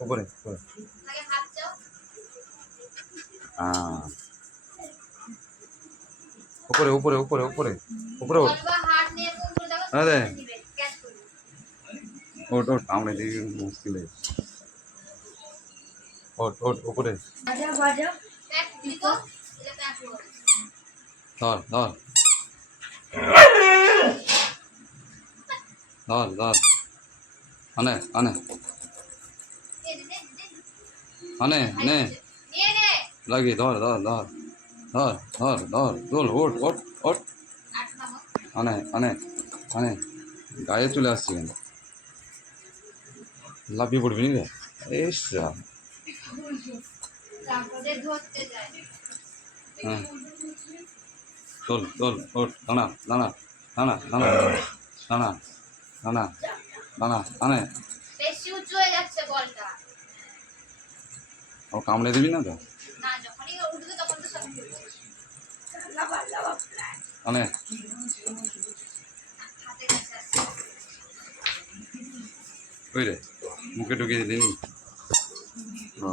উপরে উপরে উপরে উপরে উপরে উপরে উপরে ওঠ আরে ওঠ ওঠ আমরা দিকে মুশকিল ওঠ ওঠ উপরে ধর ধর ধর ধর আনে আনে আনে নে লাগিয়ে ধর ধর ধর ধর ধর ধর দোল ওঠ ওঠ ওঠ আনে আনে আনে গায়ে চলে আসছি কেন লাফিয়ে পড়বি নি রে এস হ্যাঁ দোল দোল ওঠ দাঁড়া দাঁড়া দাঁড়া দাঁড়া দাঁড়া দাঁড়া দাঁড়া আনে বেশি উঁচু হয়ে যাচ্ছে বলটা ও কামড়ে দিবি না তো না যখনই উঠবে তখন তো সব আনে হাতে কাছে আসছে ওই রে মুখে ঢুকিয়ে দিলি ও